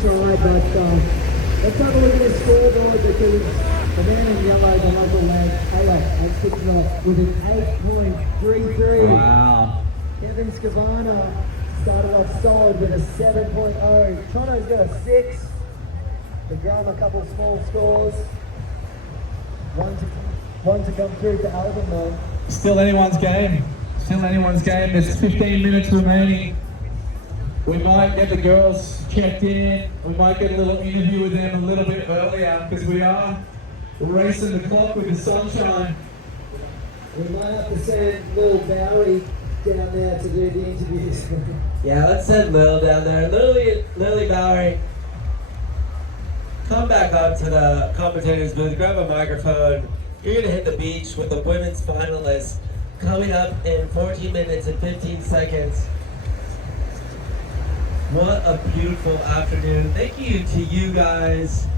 try, but let's have a look at the scoreboard because the man in yellow, the local lad, Ayok, has kicked it off with an 8.33. Wow. Kevin Scavano started off solid with a 7.0. Tono's got a 6. The Grum a couple small scores. One to come through to Alvin though. Still anyone's game. Still anyone's game. There's 15 minutes remaining. We might get the girls checked in. We might get a little interview with them a little bit earlier because we are racing the clock with the sunshine. We might have to send Lil Bowery down there to do the interviews. Yeah, let's send Lil down there. Lily Bowery, come back up to the commentators booth, grab a microphone. You're gonna hit the beach with the women's finalists coming up in 14 minutes and 15 seconds. What a beautiful afternoon. Thank you to you guys,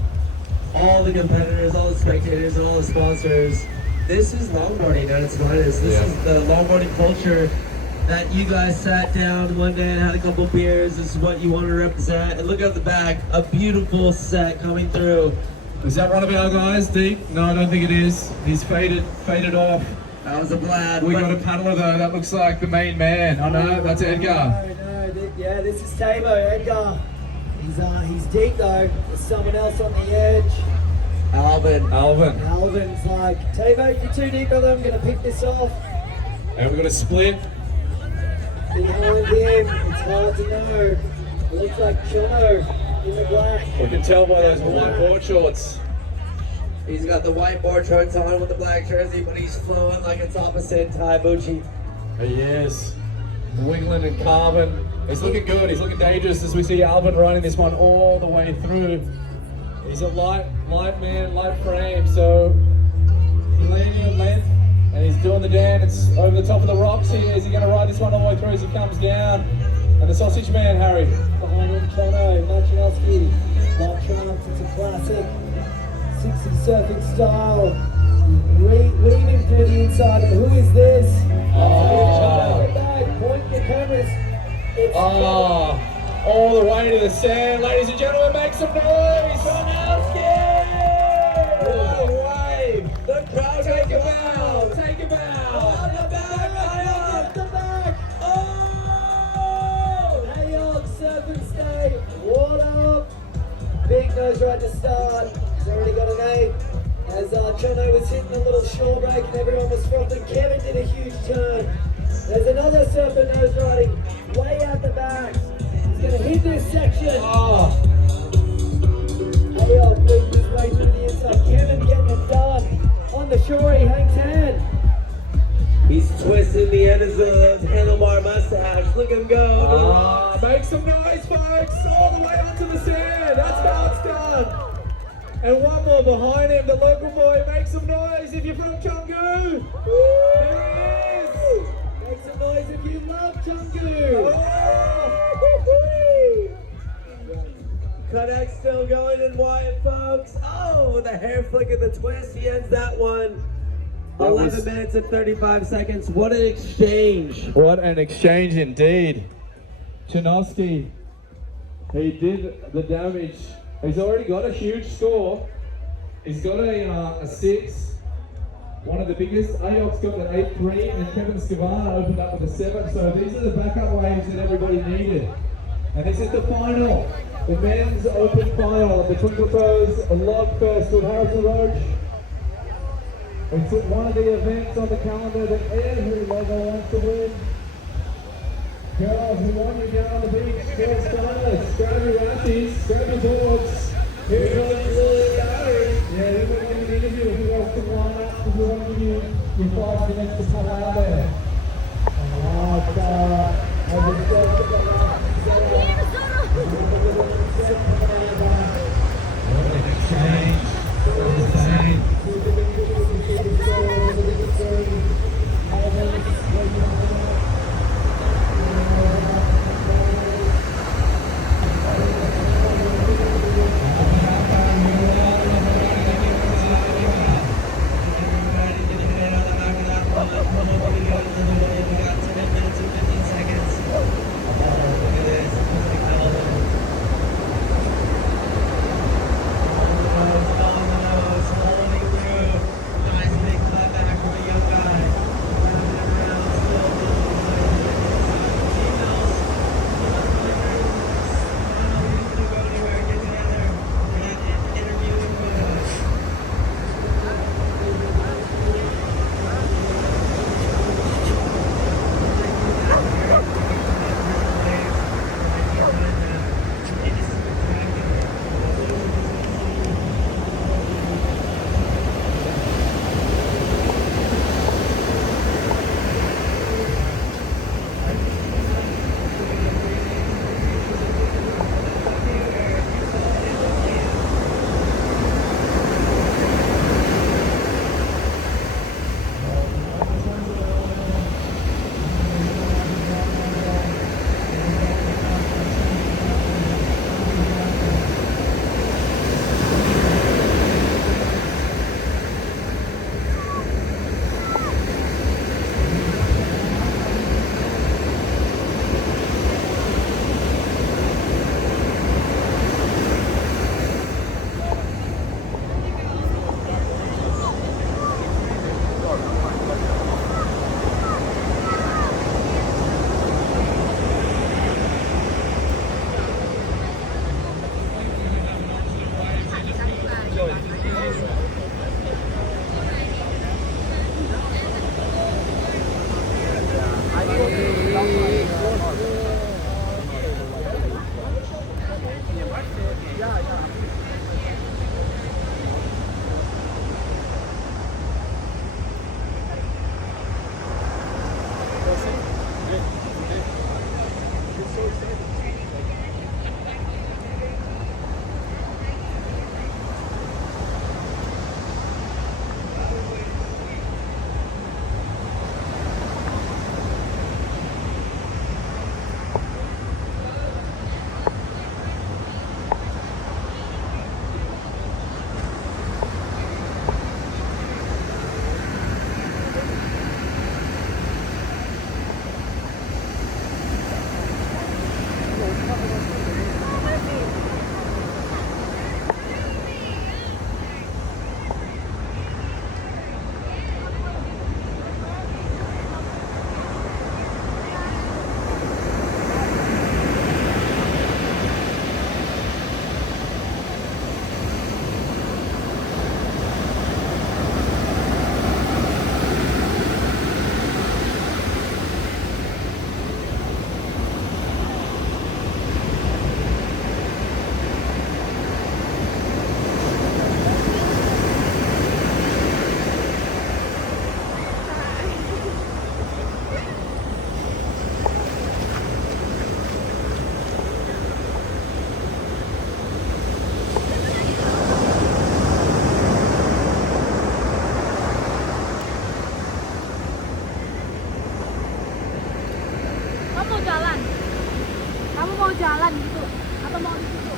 all the competitors, all the spectators, and all the sponsors. This is longboarding at its finest. This is the longboarding culture that you guys sat down one day and had a couple beers. This is what you want to represent. And look at the back, a beautiful set coming through. Is that one of our guys, Deep? No, I don't think it is. He's faded off. That was a blad. We got a paddler though. That looks like the main man. I know, that's Edgar. Yeah, this is Tabo, Edgar. He's deep though. There's someone else on the edge. Alvin. Alvin's like, Tabo, you're too deep, brother. I'm gonna pick this off. And we're gonna split. Behind him, it's hard to know. It looks like Jono in the black. We can tell by those white board shorts. He's got the white board shorts on with the black jersey, but he's flowing like it's opposite Ty Bucci. He is. Wiggling and carving. He's looking good. He's looking dangerous as we see Alvin running this one all the way through. He's a light man, light frame, so he's landing in length and he's doing the dance over the top of the rocks here. Is he going to ride this one all the way through as he comes down? And the sausage man, Harry. Behind him, Tono, Marcinowski, Mark Trumps, it's a classic 60s surfing style. Weaving through the inside. Who is this? Oh. Point your cameras. It's all the way to the sand. Ladies and gentlemen, make some noise! Marcinowski! Oh, wave! The crowd Take goes him out! Take him out! On the back! the back. Oh! Ayog, Serpent State. What up? Big nose right to start. He's already got an 8. As Chono was hitting a little shore break and everyone was frothing. Kevin did a huge turn. There's another Serpent nose riding way out the back. He's going to hit this section. Oh. Ayog moved his way through the inside. Kevin getting it done. On the shore, he hangs hand. He's twisting the end of the handlebar mustache. Look at him go. Make some noise, folks! All the way onto the sand! That's how it's done! And one more behind him, the local boy. Make some noise if you're from Chungu! There he is! Make some noise if you love Chungu. Kodak still going in wide, folks. Oh, the hair flick of the twist. He ends that one. 11 minutes and 35 seconds. What an exchange. What an exchange indeed. Chinoski, he did the damage. He's already got a huge score. He's got a 6. One of the biggest. Ayok's got an 8.3 and Kevin Scavano opened up with a 7. So these are the backup waves that everybody needed. And this is the final. The men's open final of the Twinkle Pros Log Fest with Harrison Roach. It's one of the events on the calendar that every logo wants to win. Girls, we want you down on the beach. Girls, starters, grab your rashies, grab your boards. Here comes Lily Bowery. Yeah, we're going to give you an interview if you guys can line up, if we want to give you your 5 minutes to come out there. What an exchange. Kamu mau jalan gitu atau mau di situ?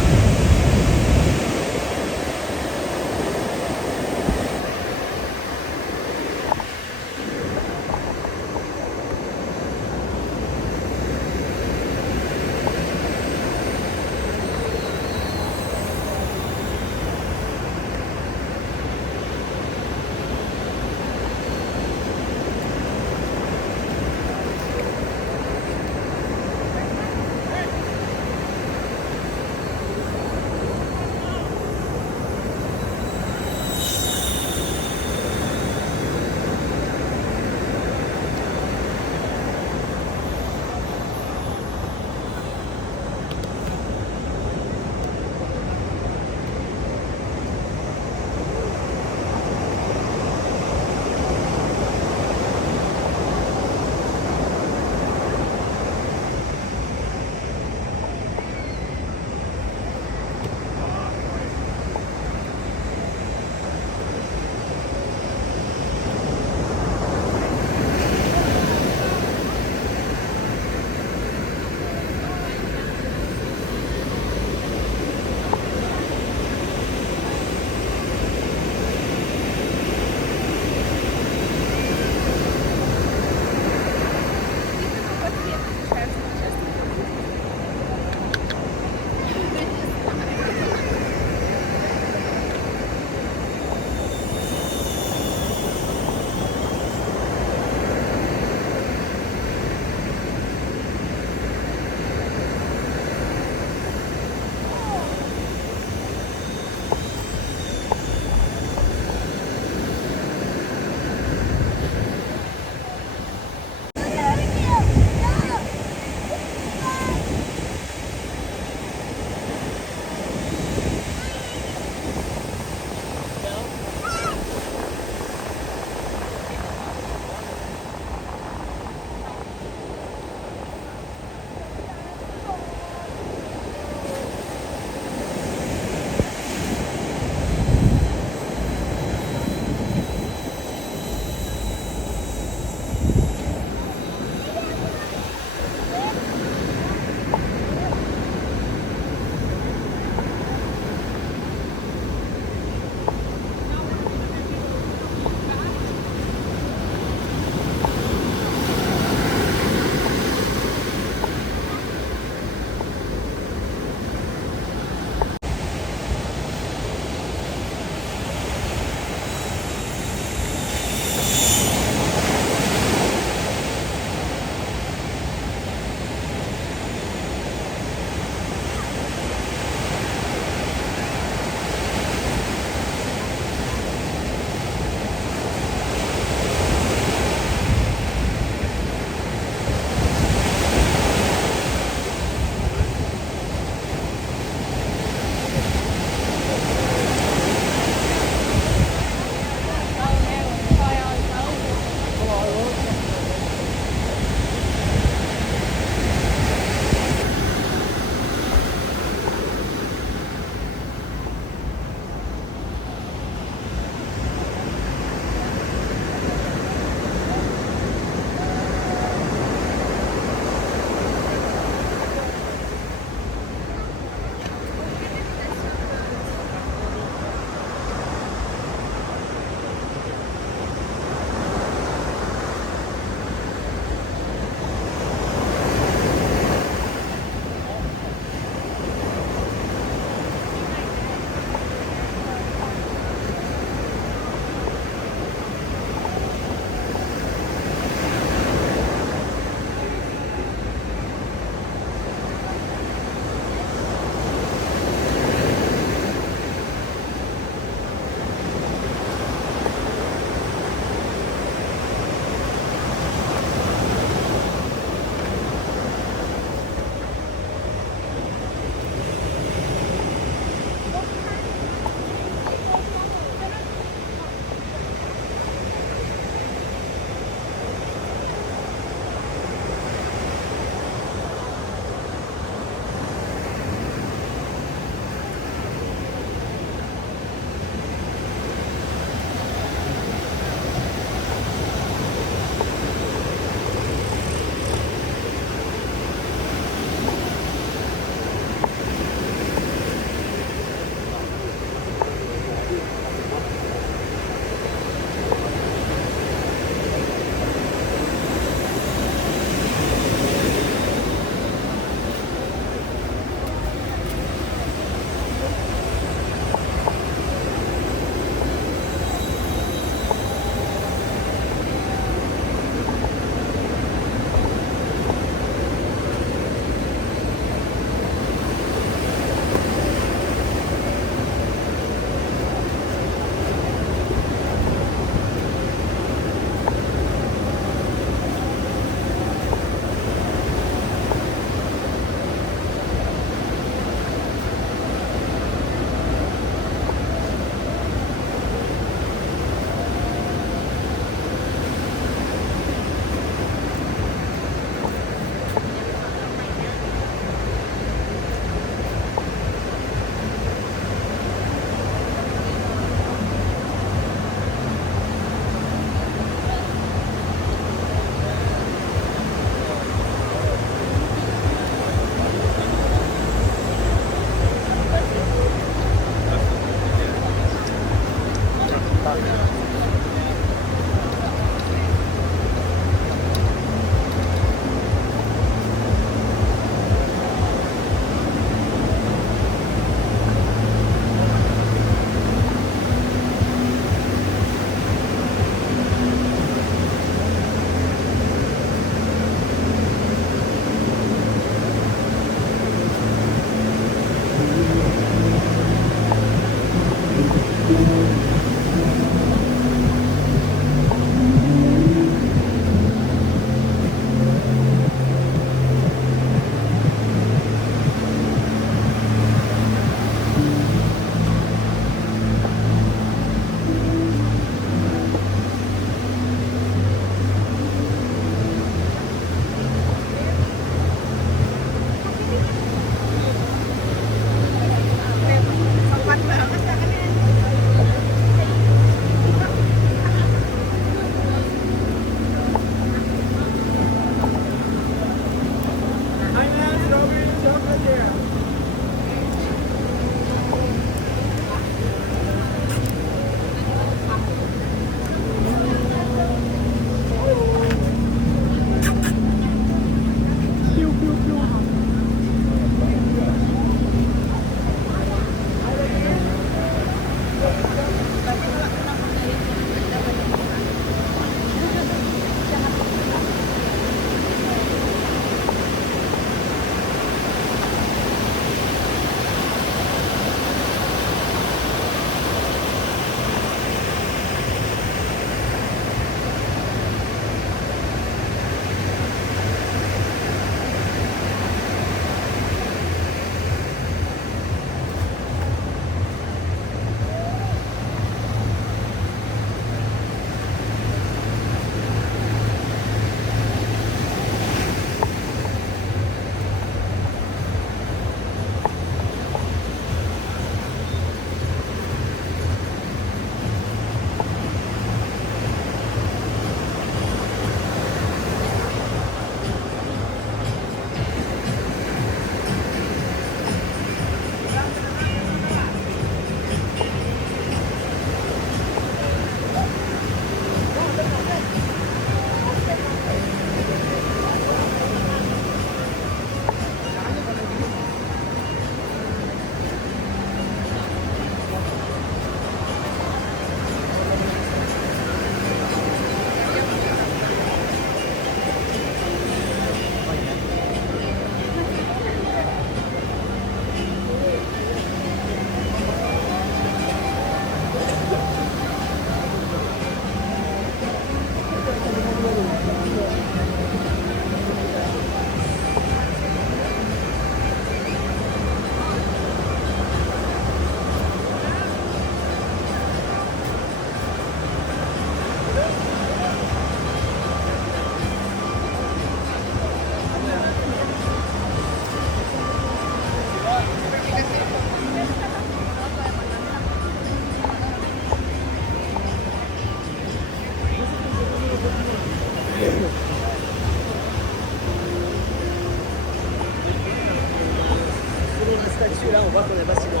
Là, on voit qu'on est facilement.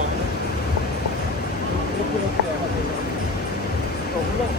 En roulant.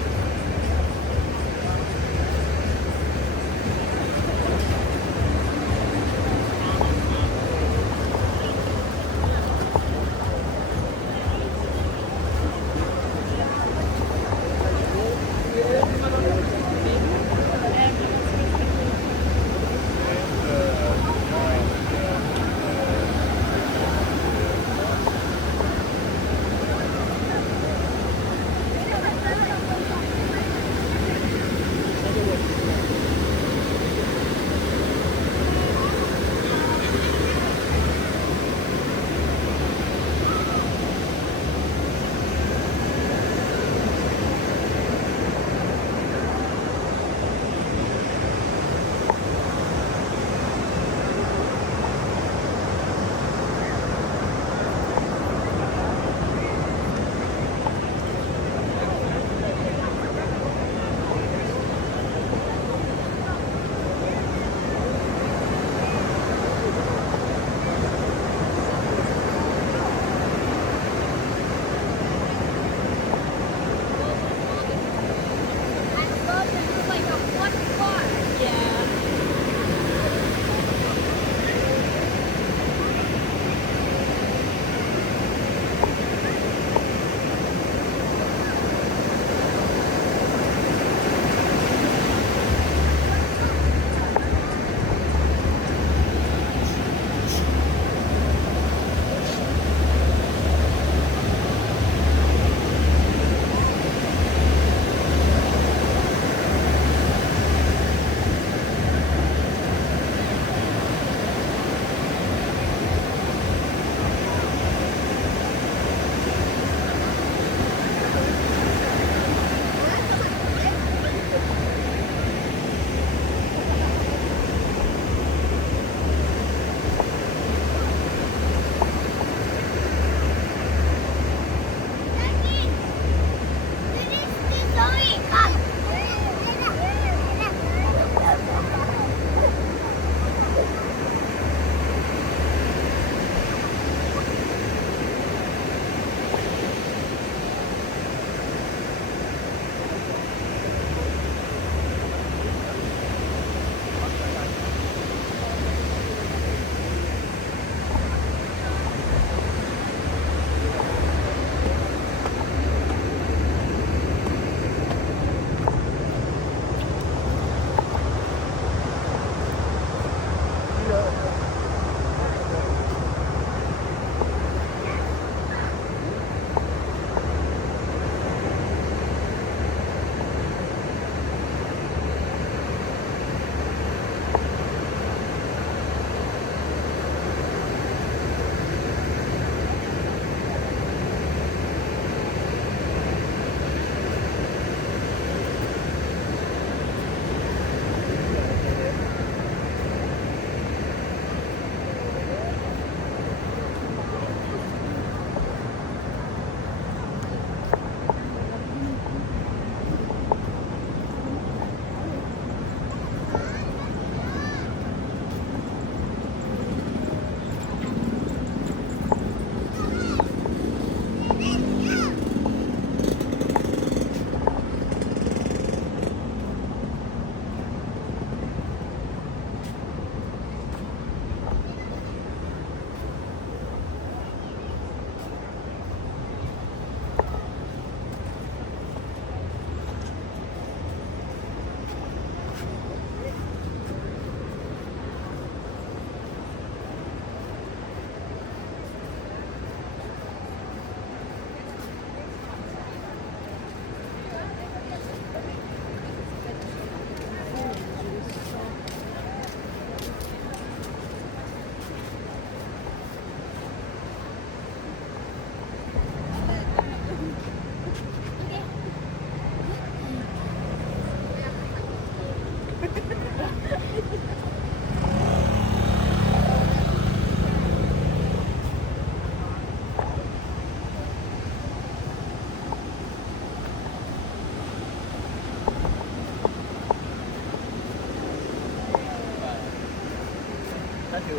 就7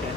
天。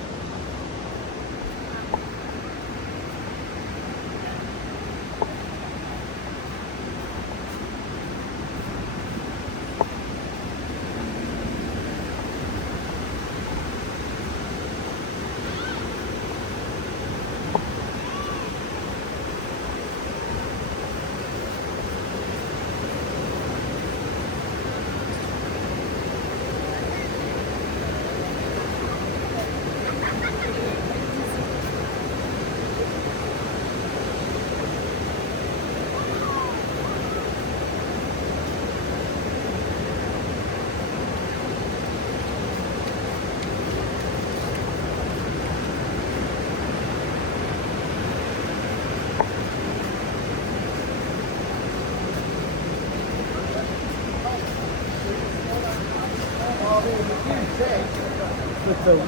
Sorry.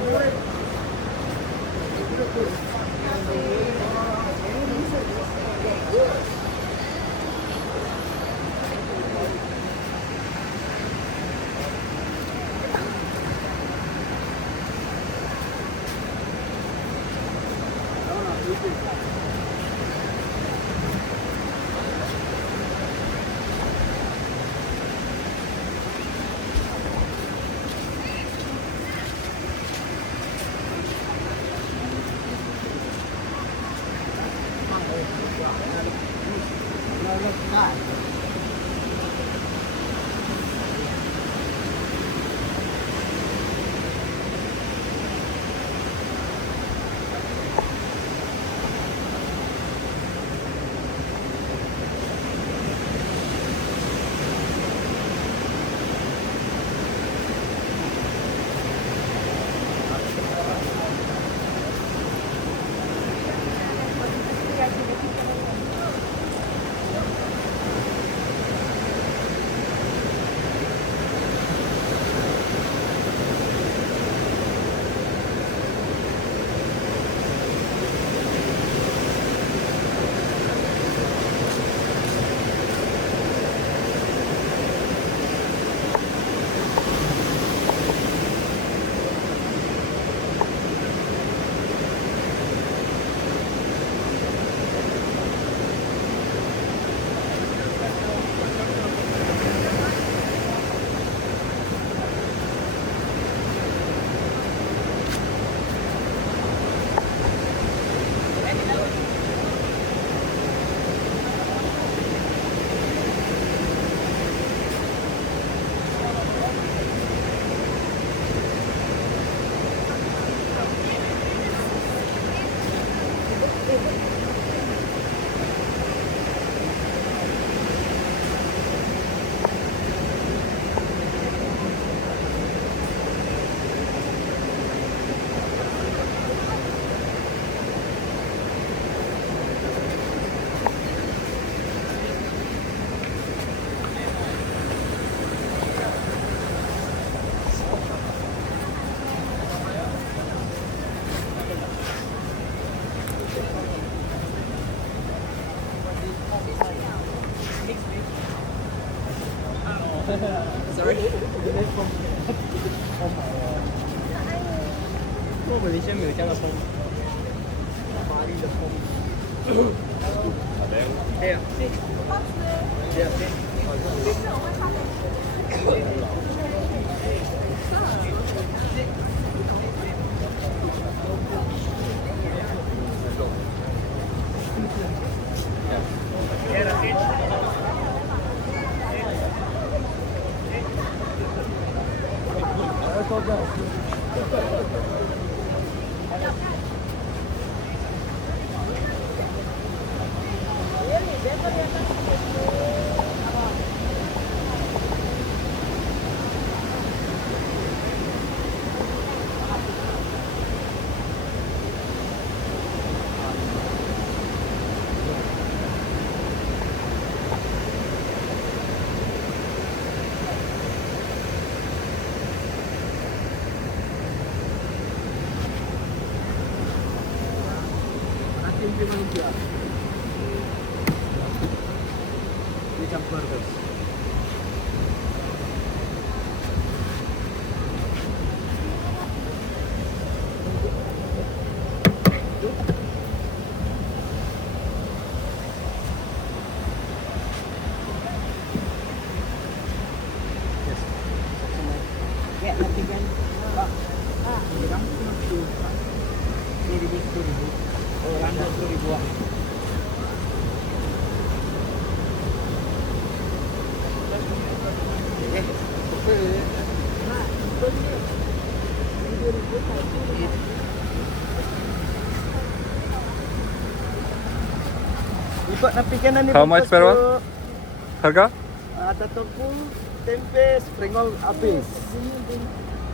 我们以前没有这样的风，巴黎的风。对呀，对呀，对。ribuan. Ikut napikan nih. How much per one? Harga? Ada tepung, tempe, springol habis.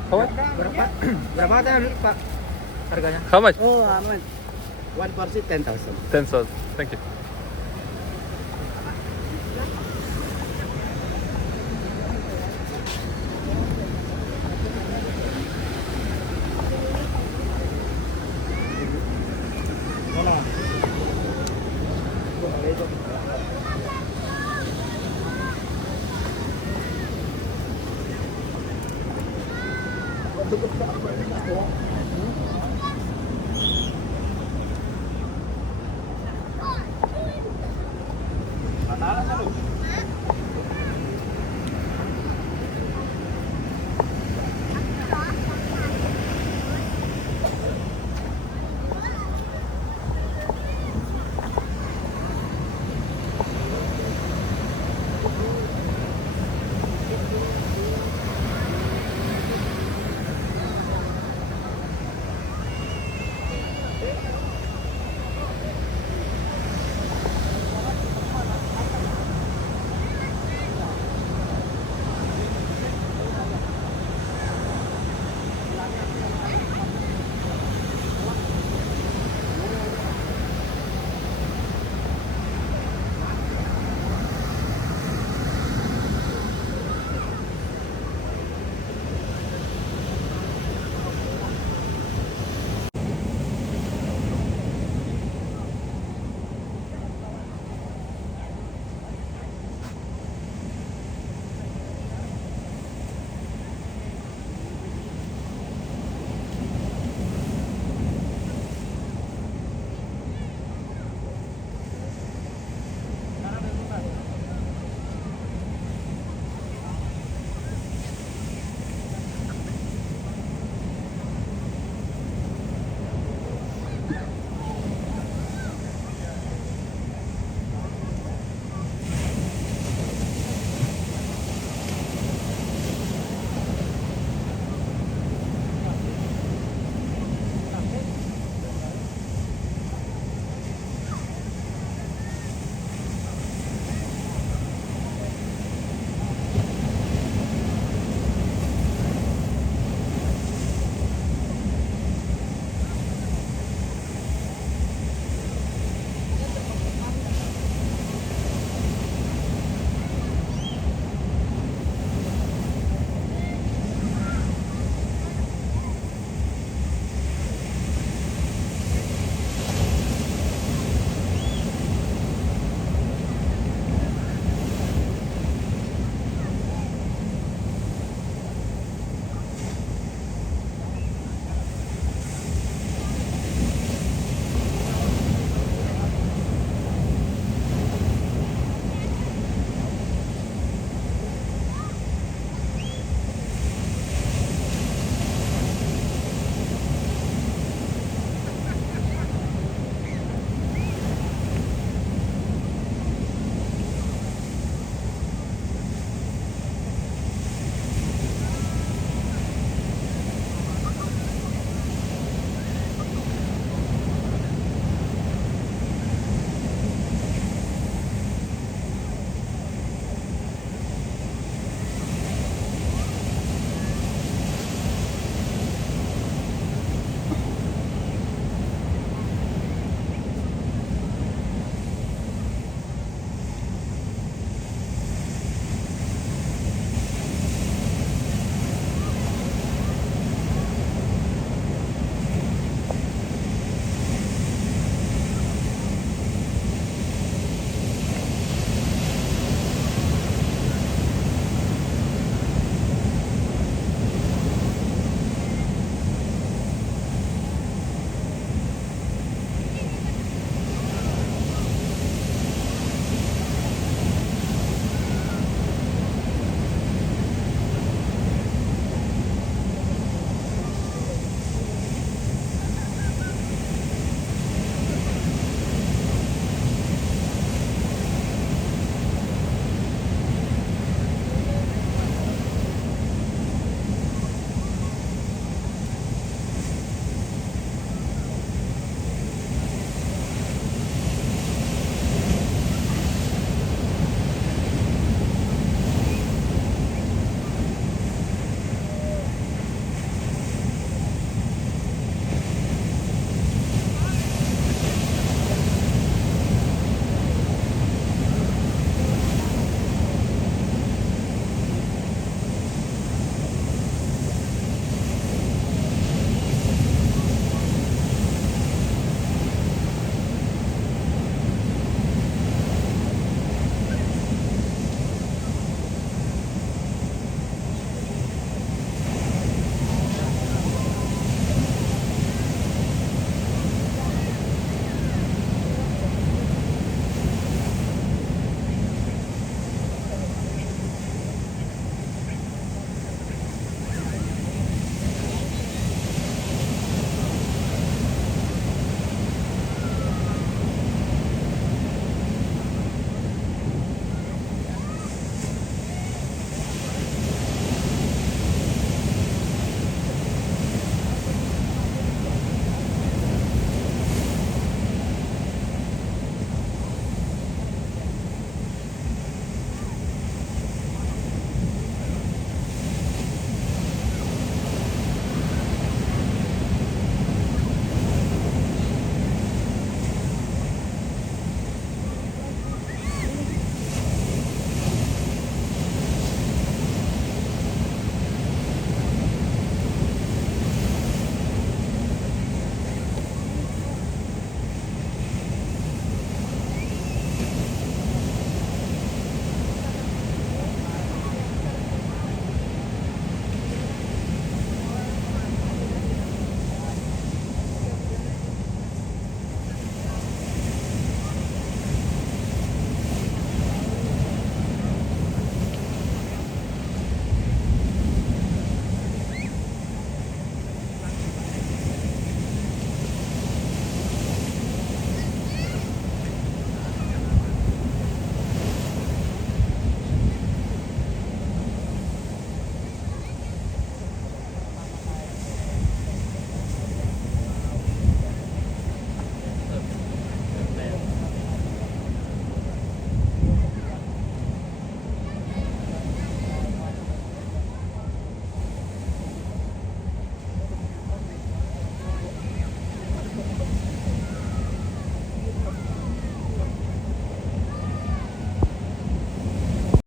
How much? Berapa? Berapa tadi Pak? Harganya? How much? Oh, aman. One porsi 10,000. 10,000. Thank you.